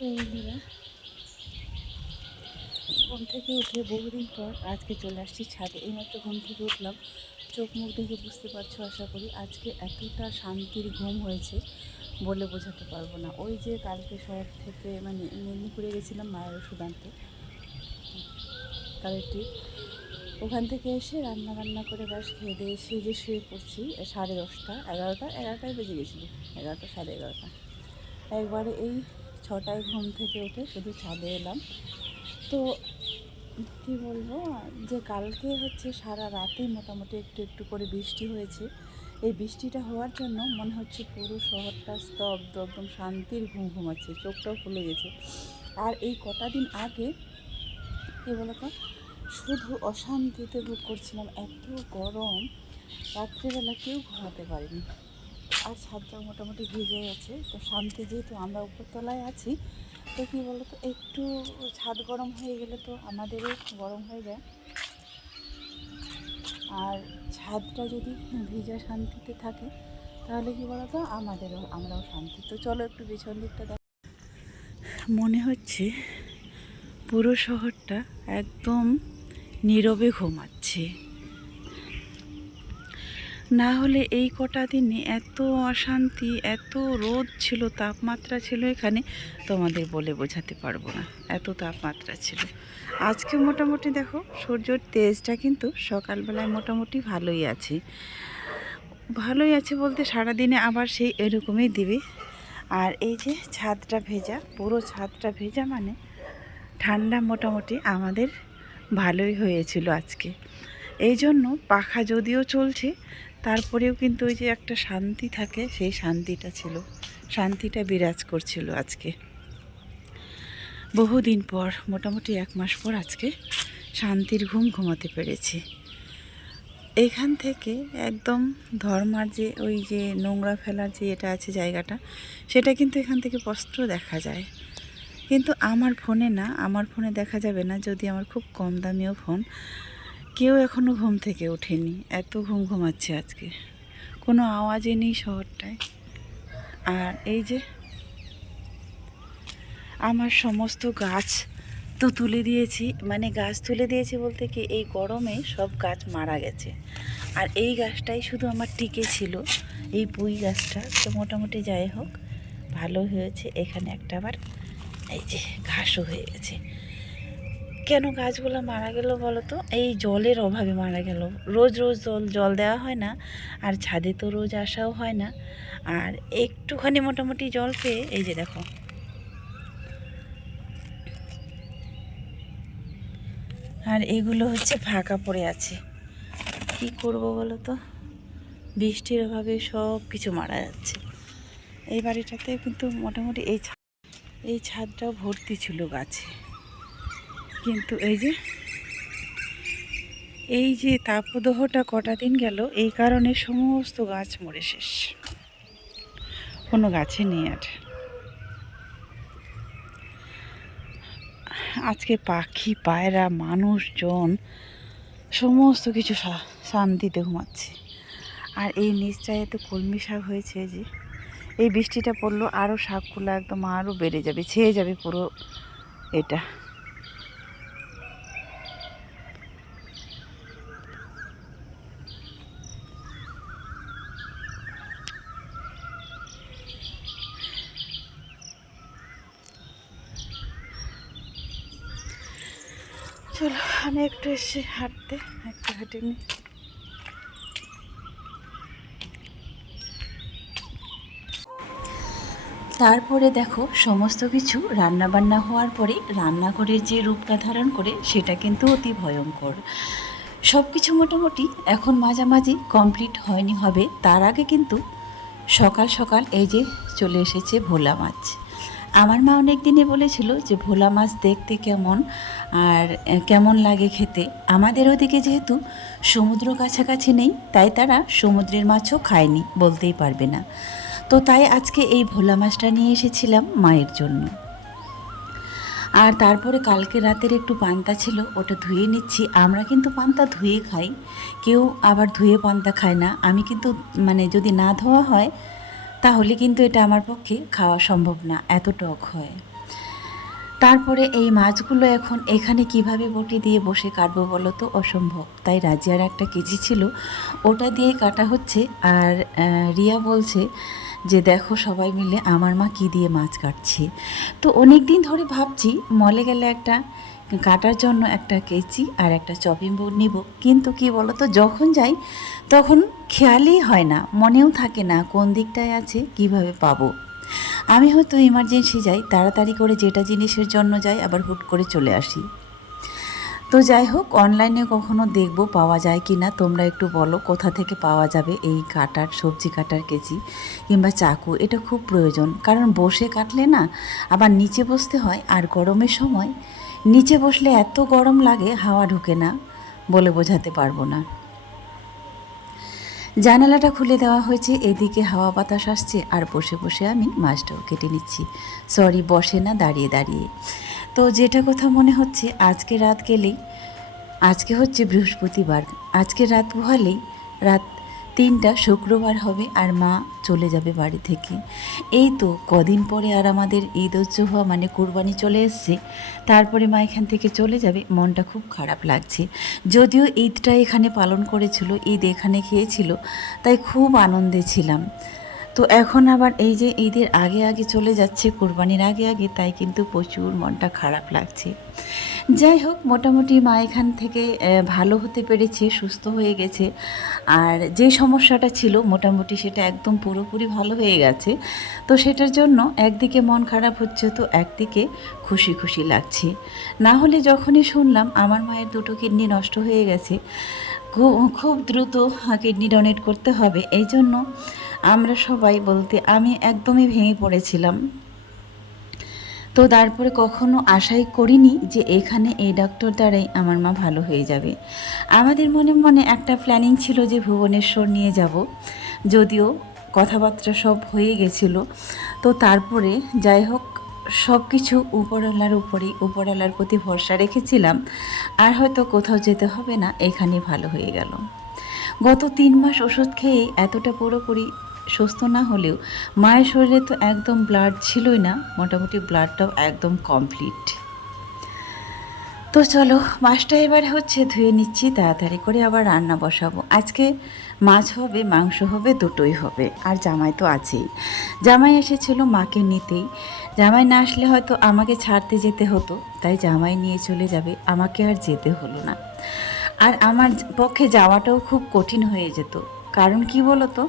বন্ধুরা ঘুম থেকে উঠে বহুদিন পর আজকে চলে আসছি ছাদে। এইমাত্র ঘুম থেকে উঠলাম। চোখ মুখ দেখে বুঝতে পারছ আশা করি আজকে এতটা শান্তির ঘুম হয়েছে বলে বোঝাতে পারব না। ওই যে কালকে শহর থেকে মানে মেদিনীপুরে গেছিলাম মায়ের ওষুধ আনতে। কালেরটি ওখান থেকে এসে রান্না বান্না করে ব্যাস খেয়ে দিয়ে এসে যে শুয়ে পড়ছি সাড়ে দশটা, এগারোটা, এগারোটায় বেজে গেছিল। এগারোটা, সাড়ে এগারোটা। একবারে এই ছটায় ঘুম থেকে উঠে শুধু ছাদে এলাম। তো কি বলব, যে কালকে হচ্ছে সারা রাতেই মোটামুটি একটু একটু করে বৃষ্টি হয়েছে। এই বৃষ্টিটা হওয়ার জন্য মনে হচ্ছে পুরো শহরটা স্তব্ধ, একদম শান্তির ঘুম ঘুমাচ্ছে, চোখটাও খুলে গেছে। আর এই কটা দিন আগে কী বলতো, শুধু অশান্তিতে ভোগ করছিলাম, এত গরম, রাত্রিবেলা কেউ ঘুমাতে পারেনি। আর ছাদটা মোটামুটি ভিজে গেছে। তো শান্তি যেহেতু আমরা উপরতলায় আছি, তো কী বলতো, একটু ছাদ গরম হয়ে গেলে তো আমাদেরও গরম হয়ে যায়। আর ছাদটা যদি ভিজা শান্তিতে থাকে, তাহলে কি বলতো, আমাদেরও, আমরাও শান্তি। তো চলো একটু পিছন দিকটা দেখ। মনে হচ্ছে পুরো শহরটা একদম নীরবে ঘুমাচ্ছে। না হলে এই কটা দিনে এত অশান্তি, এত রোদ ছিল, তাপমাত্রা ছিল এখানে, তোমাদের বলে বোঝাতে পারব না। এত তাপমাত্রা ছিল। আজকে মোটামুটি দেখো, সূর্যর তেজটা কিন্তু সকালবেলায় মোটামুটি ভালোই আছে। ভালোই আছে বলতে সারাদিনে আবার সেই এরকমই দিবে। আর এই যে ছাদটা ভেজা, পুরো ছাদটা ভেজা মানে ঠান্ডা মোটামুটি আমাদের ভালোই হয়েছিল আজকে। এই জন্য পাখা যদিও চলছে, তারপরেও কিন্তু ওই যে একটা শান্তি থাকে, সেই শান্তিটা ছিল। শান্তিটা বিরাজ করছিল আজকে। বহুদিন পর, মোটামুটি এক মাস পর আজকে শান্তির ঘুম ঘুমাতে পেরেছি। এখান থেকে একদম ধর্মার যে ওই যে নোংরা ফেলার যে এটা আছে জায়গাটা, সেটা কিন্তু এখান থেকে স্পষ্ট দেখা যায়। কিন্তু আমার ফোনে না, আমার ফোনে দেখা যাবে না যদি আমার খুব কম দামিও ফোন। কেউ এখনও ঘুম থেকে ওঠেনি। এত ঘুম ঘুমাচ্ছে আজকে। কোনো আওয়াজই নেই শহরটায়। আর এই যে, আমার সমস্ত গাছ তো তুলে দিয়েছি। মানে গাছ তুলে দিয়েছি বলতে কি, এই গরমে সব গাছ মারা গেছে। আর এই গাছটাই শুধু আমার টিকে ছিল। এই পুঁই গাছটা তো মোটামুটি যাই হোক, ভালো হয়েছে। এখানে একটা আবার এই যে ঘাসও হয়ে গেছে। কেন গাছগুলো মারা গেল বলো তো এই জলের অভাবে মারা গেল। রোজ রোজ জল জল দেওয়া হয় না, আর ছাদে তো রোজ আসাও হয় না। আর একটুখানি মোটামুটি জল পেয়ে এই যে দেখো। আর এগুলো হচ্ছে ফাঁকা পড়ে আছে। কি করব বলো তো বৃষ্টির অভাবে সব কিছু মারা যাচ্ছে। এই বাড়িটাতে কিন্তু মোটামুটি এই এই ছাদটাও ভর্তি ছিল গাছে। কিন্তু এই যে এই যে তাপদহটা কটা দিন গেল, এই কারণে সমস্ত গাছ মরে শেষ। কোনো গাছে নেই আর। আজকে পাখি, পায়রা, মানুষজন, সমস্ত কিছু শান্তিতে ঘুমাচ্ছে। আর এই নিচটায় এত কলমি শাক হয়েছে যে, এই বৃষ্টিটা পড়ল আরও শাকগুলো একদম আরও বেড়ে যাবে, ছেয়ে যাবে পুরো এটা চলো আমি একটু এসে হাঁটতে, একটু হেঁটে নিই তারপরে দেখো, সমস্ত কিছু রান্নাবান্না হওয়ার পরে রান্নাঘরের যে রূপটা ধারণ করে, সেটা কিন্তু অতি ভয়ঙ্কর। সব কিছু মোটামুটি এখন মাঝামাঝি কমপ্লিট হয়নি হবে, তার আগে কিন্তু সকাল সকাল এই যে চলে এসেছে ভোলা মাছ। আমার মা অনেক দিনে বলেছিল যে ভোলা মাছ দেখতে কেমন আর কেমন লাগে খেতে। আমাদের ওদিকে যেহেতু সমুদ্র কাছাকাছি নেই, তাই তারা সমুদ্রের মাছও খায়নি বলতেই পারবে না। তো তাই আজকে এই ভোলা মাছটা নিয়ে এসেছিলাম মায়ের জন্য। আর তারপরে কালকে রাতের একটু পান্তা ছিল, ওটা ধুয়ে নিচ্ছি। আমরা কিন্তু পান্তা ধুয়ে খাই, কেউ আবার ধুয়ে পান্তা খায় না। আমি কিন্তু মানে যদি না ধোয়া হয় তাহলে কিন্তু এটা আমার পক্ষে খাওয়া সম্ভব না, এত টক হয়। তারপরে এই মাছগুলো এখন এখানে কীভাবে বটি দিয়ে বসে কাটবো বলো তো? অসম্ভব। তাই রাজিয়ার একটা কেজি ছিল, ওটা দিয়ে কাটা হচ্ছে আর রিয়া বলছে যে দেখো সবাই মিলে আমার মা কি দিয়ে মাছ কাটছে। তো অনেক দিন ধরে ভাবছি, মলে গেলে একটা কাটার জন্য একটা কেচি আর একটা চপিং বোর্ড নিব। কিন্তু কি বলো তো যখন যাই তখন খেয়ালই হয় না, মনেও থাকে না কোন দিকটায় আছে, কীভাবে পাবো। আমি হয়তো ইমার্জেন্সি যাই, তাড়াতাড়ি করে যেটা জিনিসের জন্য যাই, আবার হুট করে চলে আসি। তো যাই হোক অনলাইনে কখনো দেখব পাওয়া যায় কি না তোমরা একটু বলো কোথা থেকে পাওয়া যাবে এই কাটার, সবজি কাটার কেজি কিংবা চাকু, এটা খুব প্রয়োজন। কারণ বসে কাটলে না, আবার নিচে বসতে হয়, আর গরমের সময় নিচে বসলে এত গরম লাগে, হাওয়া ঢুকে না বলে বোঝাতে পারব না। জানালাটা খুলে দেওয়া হয়েছে, এদিকে হাওয়া বাতাস আসছে, আর বসে বসে আমি মাছটাও কেটে নিচ্ছি। সরি বসে না, দাঁড়িয়ে দাঁড়িয়ে। তো যেটা কথা মনে হচ্ছে, আজকে রাত গেলেই, আজকে হচ্ছে বৃহস্পতিবার, আজকে রাত পোহালেই রাত তিনটা শুক্রবার হবে আর মা চলে যাবে বাড়ি থেকে। এই তো কদিন পরে আর আমাদের ঈদ উজ্জোহা মানে কুরবানি চলে এসছে। তারপরে মা এখান থেকে চলে যাবে, মনটা খুব খারাপ লাগছে। যদিও ঈদটা এখানে পালন করেছিল, ঈদ এখানে খেয়েছিল, তাই খুব আনন্দে ছিলাম। তো এখন আবার এই যে ঈদের আগে আগে চলে যাচ্ছে, কোরবানির আগে আগে, তাই কিন্তু প্রচুর মনটা খারাপ লাগছে। যাই হোক, মোটামুটি মা এখান থেকে ভালো হতে পেরেছে, সুস্থ হয়ে গেছে। আর যে সমস্যাটা ছিল, মোটামুটি সেটা একদম পুরোপুরি ভালো হয়ে গেছে। তো সেটার জন্য একদিকে মন খারাপ হচ্ছে তো একদিকে খুশি খুশি লাগছে। না হলে যখনই শুনলাম, আমার মায়ের দুটো কিডনি নষ্ট হয়ে গেছে খুব দ্রুত কিডনি ডোনেট করতে হবে। এই জন্য আমরা সবাই বলতে আমি একদমই ভেঙে পড়েছিলাম। তো তারপরে কখনো আশাই করিনি যে এখানে এই ডাক্তার দ্বারাই আমার মা ভালো হয়ে যাবে। আমাদের মনে মনে একটা প্ল্যানিং ছিল যে ভুবনেশ্বর নিয়ে যাব। যদিও কথাবার্তা সব হয়ে গেছিল। তো তারপরে যাই হোক সব কিছু উপরওয়ালার উপরেই, উপরওয়ালার প্রতি ভরসা রেখেছিলাম। আর হয়তো কোথাও যেতে হবে না এখানে ভালো হয়ে গেল। গত তিন মাস ওষুধ খেয়ে এতটা পুরোপুরি সুস্থ না হলেও মায়ের শরীরে তো একদম ব্লাড ছিলই না, মোটামুটি ব্লাডটাও একদম কমপ্লিট তো চলো, মাছটা এবার হচ্ছে ধুয়ে নিচ্ছি, তাড়াতাড়ি করে আবার রান্না বসাবো। আজকে মাছ হবে, মাংস হবে, দুটোই হবে, আর জামাই তো আছেই। জামাই এসেছিল মাকে নিতেই। জামাই না আসলে হয়তো আমাকে ছাড়তে যেতে হতো, তাই জামাই নিয়ে চলে যাবে, আমাকে আর যেতে হলো না। আর আমার পক্ষে যাওয়াটাও খুব কঠিন হয়ে যেত, কারণ কি বলো তো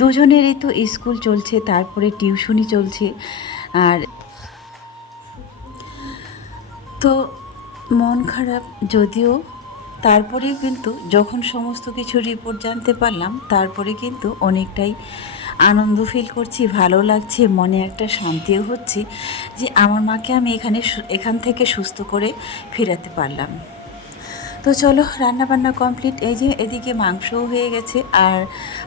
দুজনেরই তো স্কুল চলছে, তারপরে টিউশনি চলছে। আর তো মন খারাপ যদিও, তারপরেও কিন্তু যখন সমস্ত কিছু রিপোর্ট জানতে পারলাম, তারপরে কিন্তু অনেকটাই আনন্দ ফিল করছি, ভালো লাগছে, মনে একটা শান্তিও হচ্ছে যে আমার মাকে আমি এখানে এখান থেকে সুস্থ করে ফেরাতে পারলাম। তো চলো রান্না বান্না কমপ্লিট এই যে এদিকে মাংসও হয়ে গেছে, আর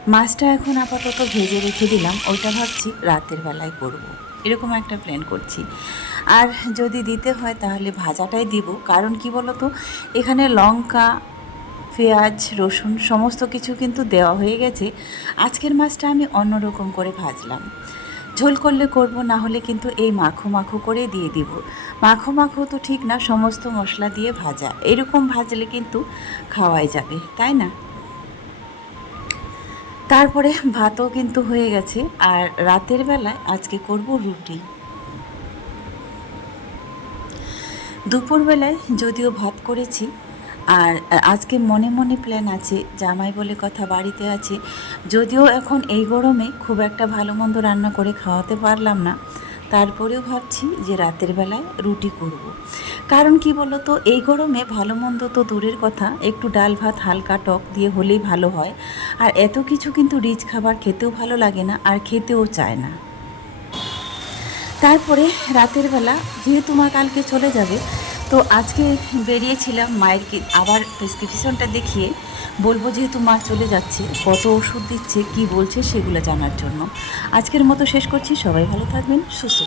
মাছটা এখন আপাতত ভেজে রেখে দিলাম। ওইটা ভাবছি রাতের বেলায় করব। এরকম একটা প্ল্যান করছি। আর যদি দিতে হয় তাহলে ভাজাটাই দিব। কারণ কি বলতো, এখানে লঙ্কা, পেঁয়াজ, রসুন সমস্ত কিছু কিন্তু দেওয়া হয়ে গেছে। আজকের মাছটা আমি অন্যরকম করে ভাজলাম। ঝোল করলে করব, না হলে কিন্তু এই মাখো মাখো করে দিয়ে দিব। মাখো মাখো তো ঠিক না, সমস্ত মশলা দিয়ে ভাজা। এরকম ভাজলে কিন্তু খাওয়াই যাবে, তাই না? তারপরে ভাতও কিন্তু হয়ে গেছে, আর রাতের বেলায় আজকে করব রুটি। দুপুরবেলায় যদিও ভাত করেছি আর আজকে মনে মনে প্ল্যান আছে, জামাই বলে কথা বাড়িতে আছে। যদিও এখন এই গরমে খুব একটা ভালো মন্দ রান্না করে খাওয়াতে পারলাম না। তারপরেও ভাবছি যে রাতের বেলায় রুটি করব। কারণ কি বলো তো এই গরমে ভালো মন্দ তো দূরের কথা, একটু ডাল ভাত হালকা টক দিয়ে হলেই ভালো হয়। আর এত কিছু কিন্তু রিচ খাবার খেতেও ভালো লাগে না আর খেতেও চায় না। তারপরে রাতের বেলা, যেহেতু মা কালকে চলে যাবে তো আজকে বেরিয়েছিলাম মায়ের কি আবার প্রেসক্রিপশনটা দেখিয়ে। বলব যেহেতু মা চলে যাচ্ছে, কত ওষুধ দিচ্ছে, কি বলছে সেগুলো জানার জন্য। আজকের মতো শেষ করছি, সবাই ভালো থাকবেন, সুস্থ